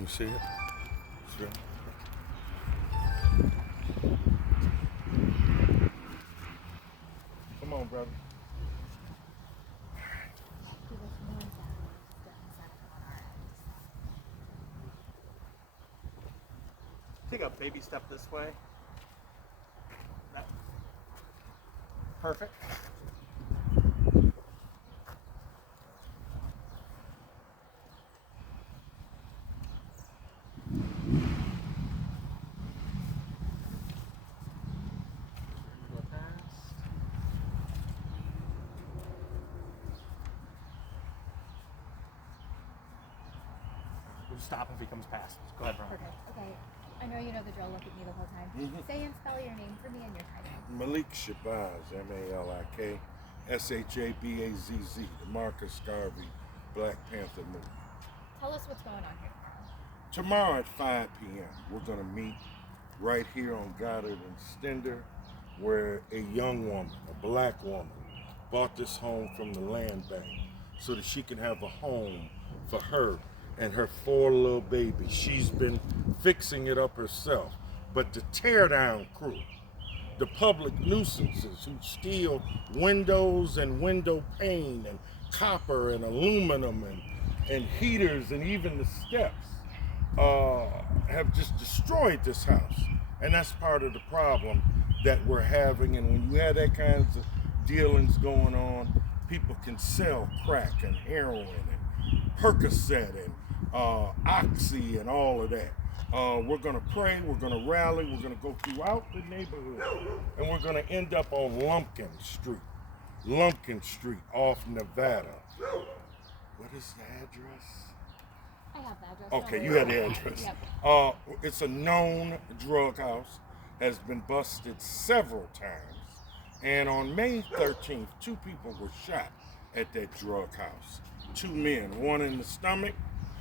You see it? Sure. Come on, brother. Take a baby step this way. That. Perfect. Go past. We'll stop if he comes past. Go ahead, Brian. Perfect. Okay. I know you know the drill. Look at me the whole time. Say and spell your name for me and your title. Malik Shabazz, Malik, Shabazz, the Marcus Garvey Black Panther movie. Tell us what's going on here Tomorrow at 5 p.m., we're going to meet right here on Goddard and Stender, where a young woman, a black woman, bought this home from the land bank so that she can have a home for her and her 4 little babies. She's been fixing it up herself. But the tear down crew, the public nuisances who steal windows and window pane and copper and aluminum and heaters and even the steps, have just destroyed this house. And that's part of the problem that we're having. And when you have that kinds of dealings going on, people can sell crack and heroin and Percocet and Oxy and all of that. We're going to pray, we're going to rally, we're going to go throughout the neighborhood, and we're going to end up on Lumpkin Street off Nevada. What is the address? I have the address. Okay, you have the address. Yep. It's a known drug house, has been busted several times, and on May 13th, 2 people were shot at that drug house. 2 men, one in the stomach,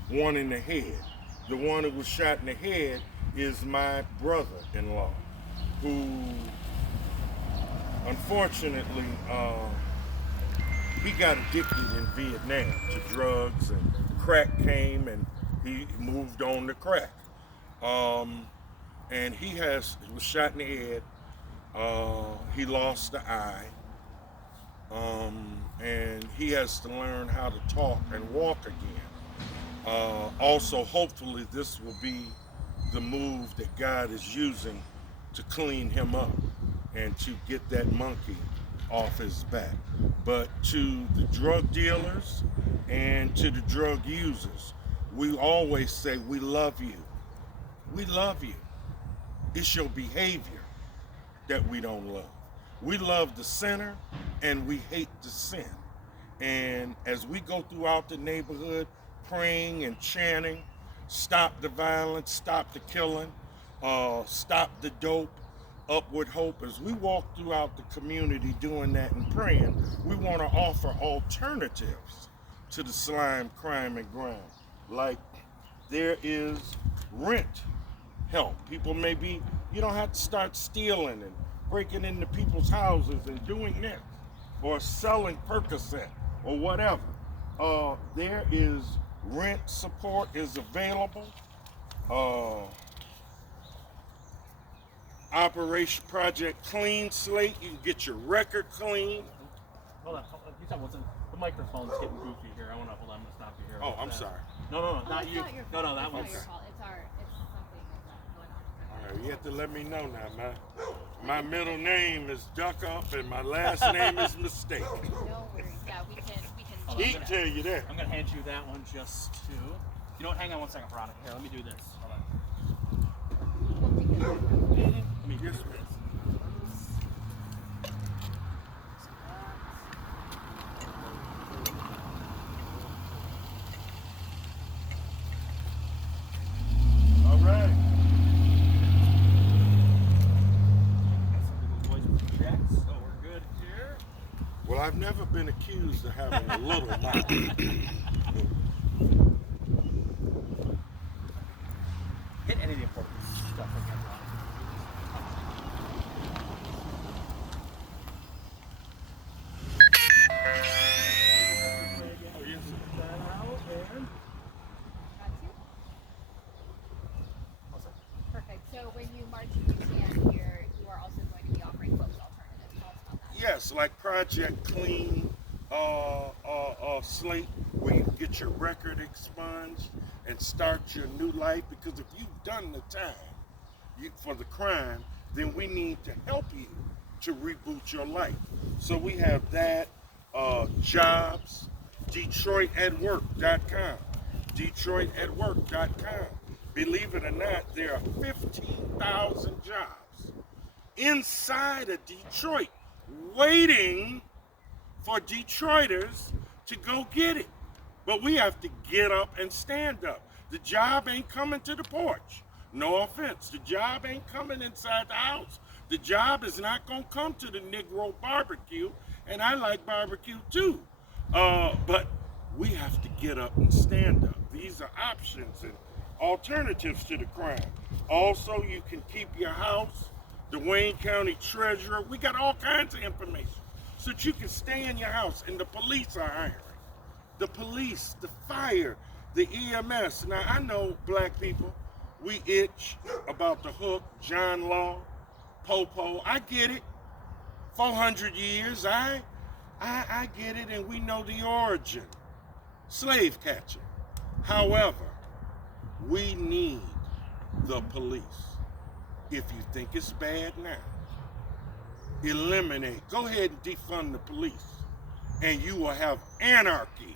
one in the head. The one who was shot in the head is my brother-in-law, who unfortunately, he got addicted in Vietnam to drugs, and crack came and he moved on to crack. And he was shot in the head. He lost the eye. And he has to learn how to talk and walk again. Also, hopefully, this will be the move that God is using to clean him up and to get that monkey off his back. But to the drug dealers and to the drug users, we always say, we love you. We love you. It's your behavior that we don't love. We love the sinner and we hate the sin. And as we go throughout the neighborhood praying and chanting, stop the violence, stop the killing, stop the dope, upward hope, as we walk throughout the community doing that and praying, we want to offer alternatives to the slime, crime, and grime. Like there is rent help. People maybe, you don't have to start stealing and breaking into people's houses and doing that, or selling Percocet or whatever. There is rent support is available. Operation Project Clean Slate, you can get your record clean. Hold on. You said the microphone's getting goofy here. I want to hold on. I'm gonna stop you here. Oh, I'm sorry. No, Oh, not it's you. not your No, fault. that It's one's. not your fault. It's something going on. All right, you have to let me know now, my middle name is Duck Up and my last name is Mistake. No worries. Yeah, we can. He can tell you that. I'm gonna hand you that one just to. You know what? Hang on one second, Veronica. Here, let me do this. Hold on. Let me do Yes, this. All right. So we're good here. Well, I've never been accused of having a little mouth. Hit any of the important stuff again, Ron. Oh, yes, sir. That out and Got you? Yes, like Project Clean Slate, where you get your record expunged and start your new life. Because if you've done the time for the crime, then we need to help you to reboot your life. So we have that, jobs, DetroitAtWork.com. DetroitAtWork.com. Believe it or not, there are 15,000 jobs inside of Detroit waiting for Detroiters to go get it. But we have to get up and stand up. The job ain't coming to the porch. No offense. The job ain't coming inside the house. The job is not going to come to the Negro barbecue, and I like barbecue too. But we have to get up and stand up. These are options and alternatives to the crime. Also, you can keep your house, the Wayne County Treasurer. We got all kinds of information so that you can stay in your house, and the police are hiring. The police, the fire, the EMS. Now, I know black people, we itch about the hook, John Law, Popo. I get it. 400 years, I get it, and we know the origin. Slave catching. However, we need the police. If you think it's bad now, eliminate. Go ahead and defund the police, and you will have anarchy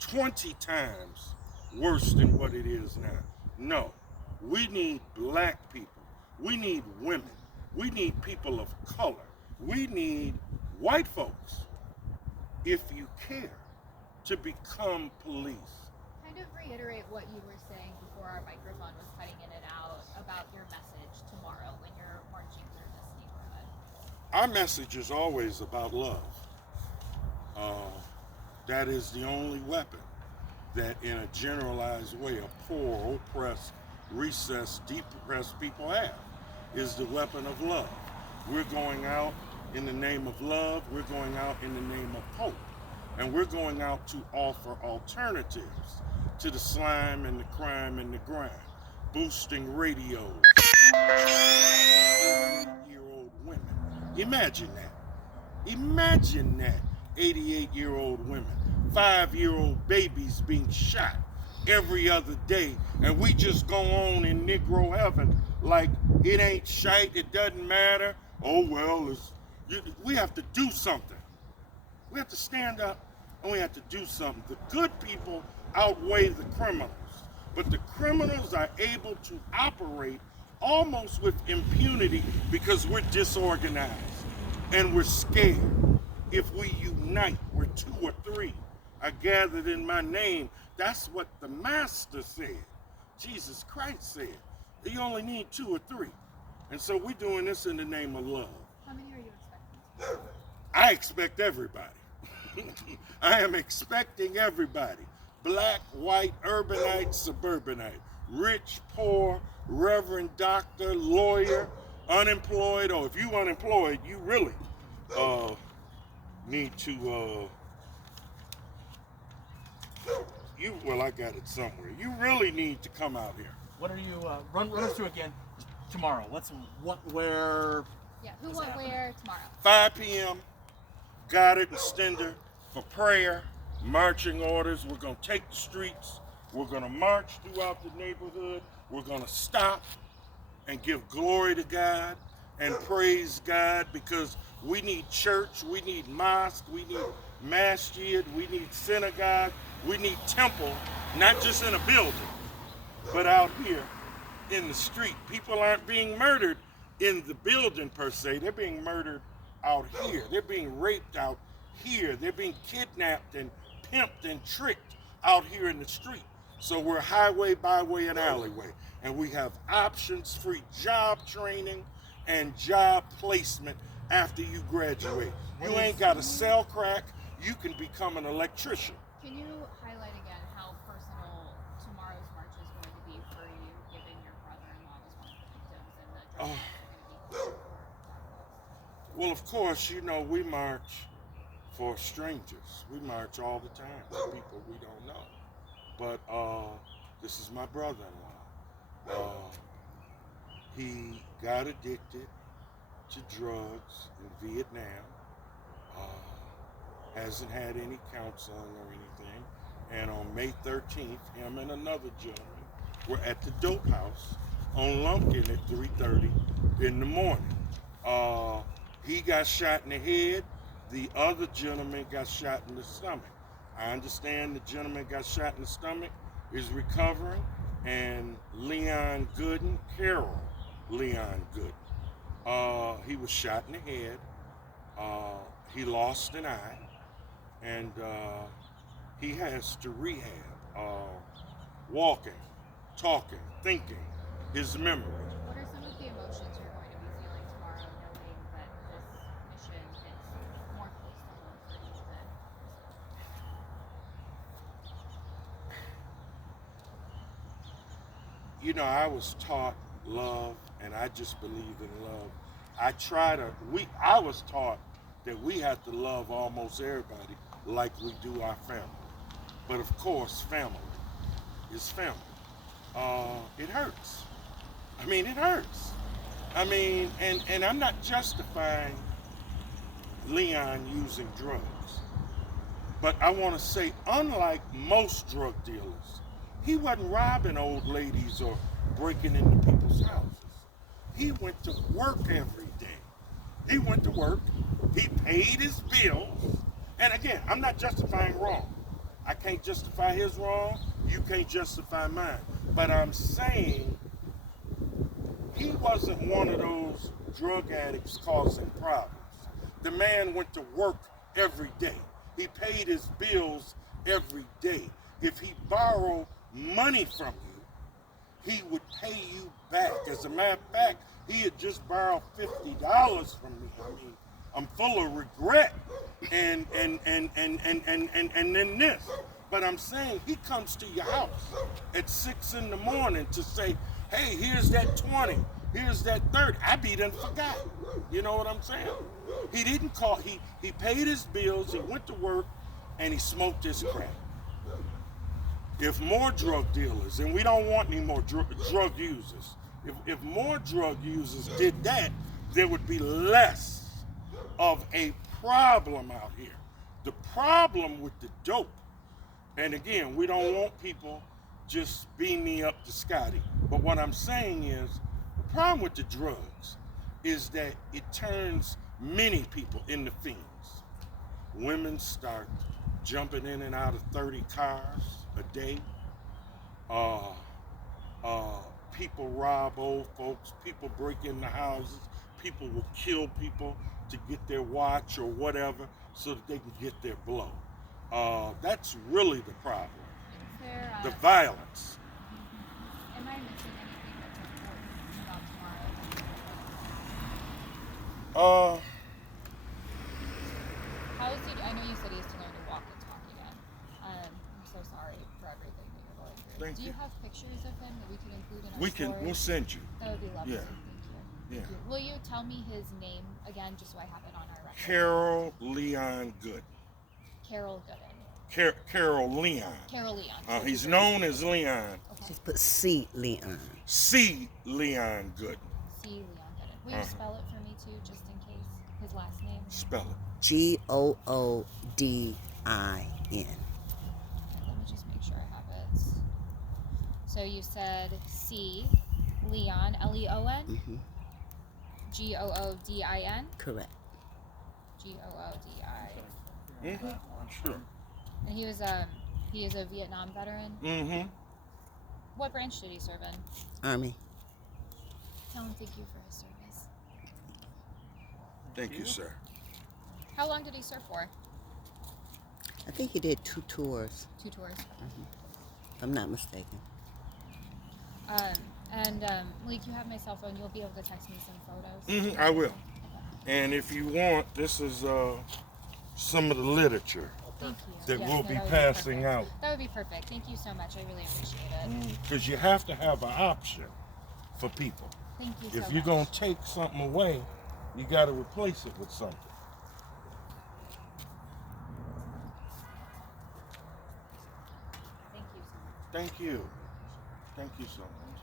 20 times worse than what it is now. No, we need black people. We need women. We need people of color. We need white folks, if you care, to become police. Kind of reiterate what you were saying before our microphone was cutting in and out about your message tomorrow when you're marching through this neighborhood. Our message is always about love. That is the only weapon that, in a generalized way, a poor, oppressed, recessed, depressed people have, is the weapon of love. We're going out in the name of love. We're going out in the name of hope. And we're going out to offer alternatives to the slime and the crime and the grind. Boosting radios. 88-year-old women. Imagine that. Imagine that. 88-year-old women. 5-year-old babies being shot every other day. And we just go on in Negro heaven like it ain't shite, it doesn't matter. Oh, well, we have to do something. We have to stand up and we have to do something. The good people outweigh the criminals, but the criminals are able to operate almost with impunity because we're disorganized and we're scared. If we unite, we're 2 or 3 are gathered in my name. That's what the Master said. Jesus Christ said. You only need 2 or 3. And so we're doing this in the name of love. How many are you expecting? I expect everybody. I am expecting everybody. Black, white, urbanite, suburbanite, rich, poor, reverend, doctor, lawyer, unemployed, or if you unemployed, you really need to, well, I got it somewhere. You really need to come out here. What are you, run us through again tomorrow. Where? Yeah, who, what, where, tomorrow. 5 p.m., Goddard and Stender for prayer, marching orders. We're going to take the streets. We're going to march throughout the neighborhood. We're going to stop and give glory to God and praise God, because we need church, we need mosque, we need masjid, we need synagogue, we need temple, not just in a building, but out here in the street. People aren't being murdered in the building per se. They're being murdered out here. They're being raped out here. They're being kidnapped and pimped and tricked out here in the street. So we're highway, byway, and alleyway. And we have options, free job training and job placement after you graduate. You ain't got to sell crack. You can become an electrician. Can you highlight again how personal tomorrow's march is going to be for you, given your brother-in-law was one of the victims and the drugs are going to be Well, of course, you know, we march for strangers. We march all the time for people we don't know. But this is my brother-in-law. He got addicted. to drugs in Vietnam. Hasn't had any counseling or anything. And on May 13th, him and another gentleman were at the dope house on Lumpkin at 3:30 in the morning. He got shot in the head. The other gentleman got shot in the stomach. I understand the gentleman got shot in the stomach, is recovering, and Leon Gooden, Carol Leon Gooden, he was shot in the head. He lost an eye, and he has to rehab, walking, talking, thinking, his memory. What are some of the emotions you're going to be feeling tomorrow, knowing that this mission is more close to home for you than? You know, I was taught love, and I just believe in love. I was taught that we have to love almost everybody like we do our family. But of course, family is family. It hurts. I mean, it hurts. I mean, and I'm not justifying Leon using drugs. But I want to say, unlike most drug dealers, he wasn't robbing old ladies or breaking into people's houses. He went to work every day. He went to work. He paid his bills. And again, I'm not justifying wrong. I can't justify his wrong. You can't justify mine. But I'm saying he wasn't one of those drug addicts causing problems. The man went to work every day. He paid his bills every day. If he borrowed money from you, he would pay you back. As a matter of fact, he had just borrowed $50 from me. I mean, I'm full of regret and then this. But I'm saying he comes to your house at 6 in the morning to say, hey, here's that 20, here's that 30. I be done forgot. You know what I'm saying? He didn't call, he paid his bills, he went to work, and he smoked his crack. If more drug dealers, and we don't want any more drug users, if more drug users did that, there would be less of a problem out here. The problem with the dope, and again, we don't want people just beam me up to Scotty, but what I'm saying is, the problem with the drugs is that it turns many people into fiends. Women start jumping in and out of 30 cars a day. People rob old folks, people break into houses, people will kill people to get their watch or whatever so that they can get their blow. That's really the problem. The violence. Am I missing anything that's important about tomorrow? How is he? I know you said he has to learn to walk and talk again. I'm so sorry for everything that you're going through. Do you have pictures of him that we can include in our story? We'll send you. That would be lovely. Yeah. Thank you. Yeah. Will you tell me his name again, just so I have it on our record? Carol Leon Good. Carol Gooden. Carol Leon. Carol Leon. He's known as Leon. Okay. Just put C. Leon. C. Leon Gooden. C. Leon Gooden. Will you spell it for me too, just in case? His last name. Spell it. Goodin. Let me just make sure I have it. So you said C. Leon, Leon. Mm-hmm. Goodin. Correct. Goodi. Mm-hmm. Sure. And he is a Vietnam veteran. Mm-hmm. What branch did he serve in? Army. Tell him thank you for his service. Thank you, sir. How long did he serve for? I think he did 2 tours, 2 tours. if I'm not mistaken. Malik, you have my cell phone. You'll be able to text me some photos. I will. And if you want, this is some of the literature Thank you. that Yes, we'll no, be that would passing perfect. out. That would be perfect. Thank you so much. I really appreciate it. Because you have to have an option for people. Thank you so much. If you're going to take something away, you got to replace it with something. Thank you so much. Thank you. Thank you so much.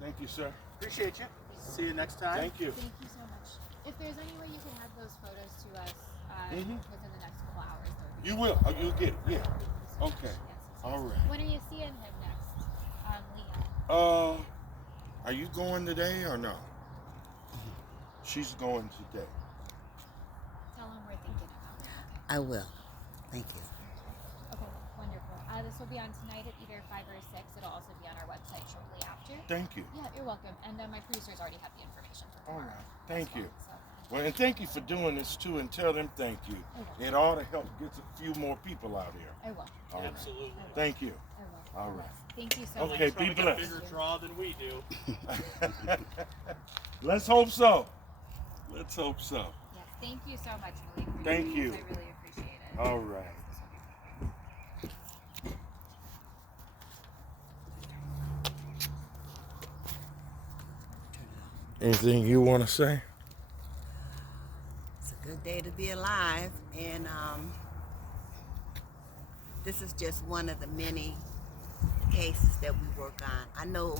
Thank you, sir. Appreciate you. See you next time. Thank you. Thank you so much. If there's any way you can have those photos to us Mhm. within the next couple hours, that would be You will. You'll get it. Yeah. Thank you so much. Okay. Yes, yes, All yes. right. When are you seeing him next? Leah. Are you going today or no? She's going today. Tell him we're thinking about it. Okay. I will. Thank you. Okay, wonderful. This will be on tonight at either 5 or 6. It'll also be on our website shortly after. Thank you. Yeah, you're welcome. And my producers already have the information for All tomorrow. right. Thank as you. well, so. Well, and thank you for doing this too, and tell them thank you. It ought to help get a few more people out here. I will. All right. Absolutely. Thank you. I will. All right. Thank you so Okay, much. be Probably got a blessed. bigger draw than we do. Let's hope so. Let's hope so. Yes, thank you so much, Malik. for Thank doing you. this. I really appreciate it. All right. Anything you want to say? It's a good day to be alive, and this is just one of the many cases that we work on. I know